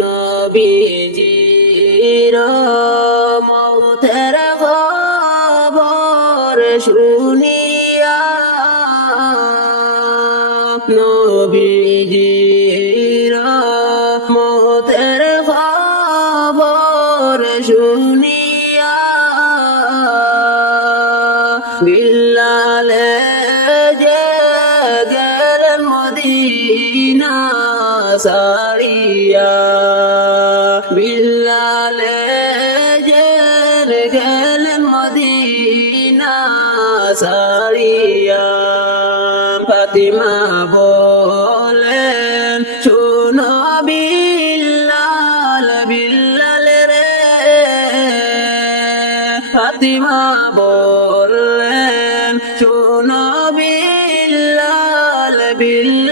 নবীজির মৌতের খবর শুনিয়া নবীজির মৌতের খবর শুনিয়া বিল্লালে সারিয়া বিল্লালে যে গেলেন মদিনা সারিয়া ফাতিমা বলেন শুনো বিল্লাল বিল্লাল রে ফাতিমা বললেন শুনো বিল্লাল বিল্লাল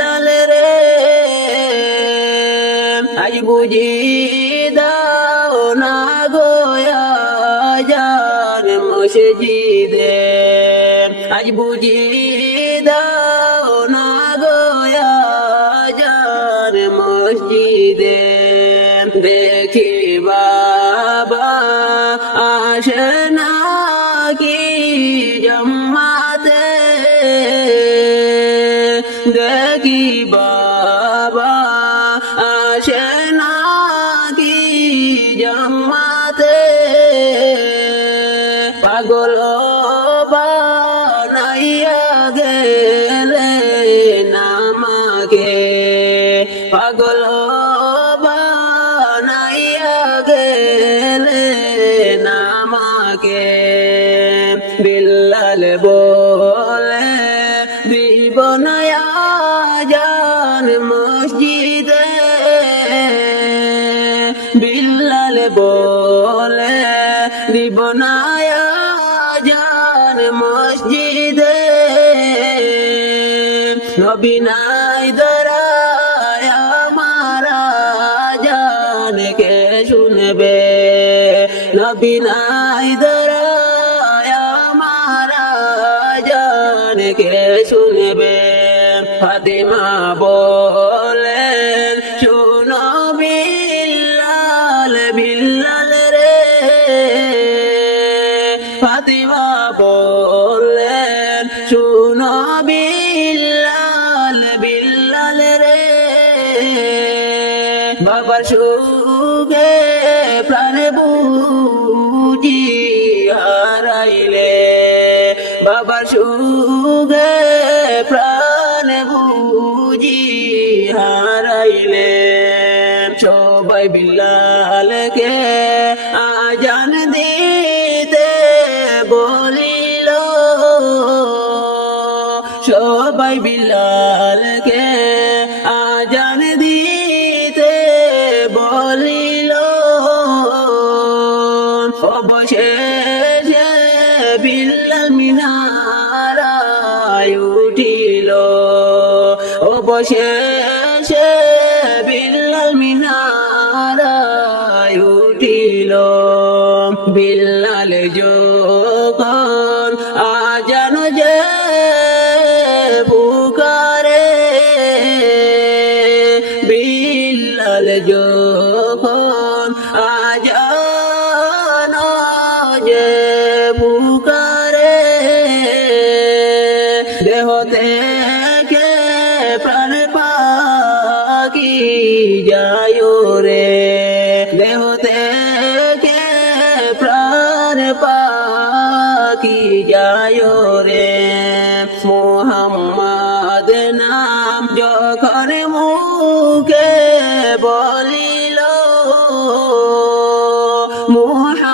আজ বুঝি দাও না গোয়া যার মসজিদে। আজ বুঝি দাও না গোয়া যার মসজিদে। দেখি বাবা আসে না কি জম্মাতে দেখি বাবা আসে জম্মাতে পাগল বানাইয়া গেলে নামাকে। পাগল বানাইয়া গেলে নামাকে। বিল্লাল বলে দিব নয়া দিব নয়া জান মসজিদে। নবী নাই দরায় মারা জান কে শুনবে। নবী নাই দরায় মারা জান কে শুনবে। ফাতিমা বলেন শুনো বিল্লাল বিল্লাল রে। বাবার সুগে প্রাণ বুঝি হারাইলে। বাবার সুগে প্রাণ বুঝি হারাইলে। সবাই বিল্লালকে সবাই বিল্লালকে আজান দিতে বলিল। অবশেষে বিল্লাল মিনারায় উঠিল। অবশেষে বিল্লাল মিনারায় উঠিল। বিল্লাল যখন যখন আজান যে পুকারে দেহ থেকে প্রাণ পাকি যায় রে দেহ থেকে প্রাণ পাকি যায় রে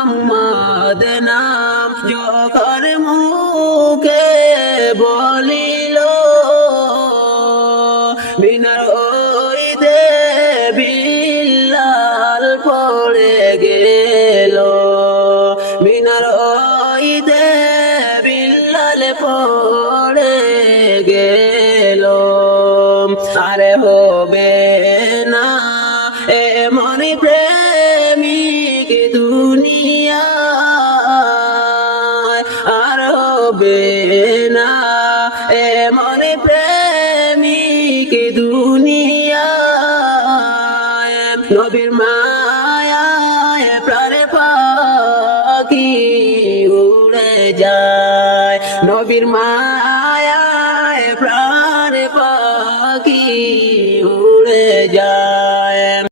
মোহাম্মদ নাম যখন মুখে বলিল, বিনার ওইতে বিল্লাল পড়ে গেল। বিনার ওইতে বিল্লাল পড়ে গেল। আরে হবে না এমন প্রেমিক প্রেমিক দুনিয়া নবীর মায়া প্রাণে পাখি উড়ে যায়। নবীর মায়া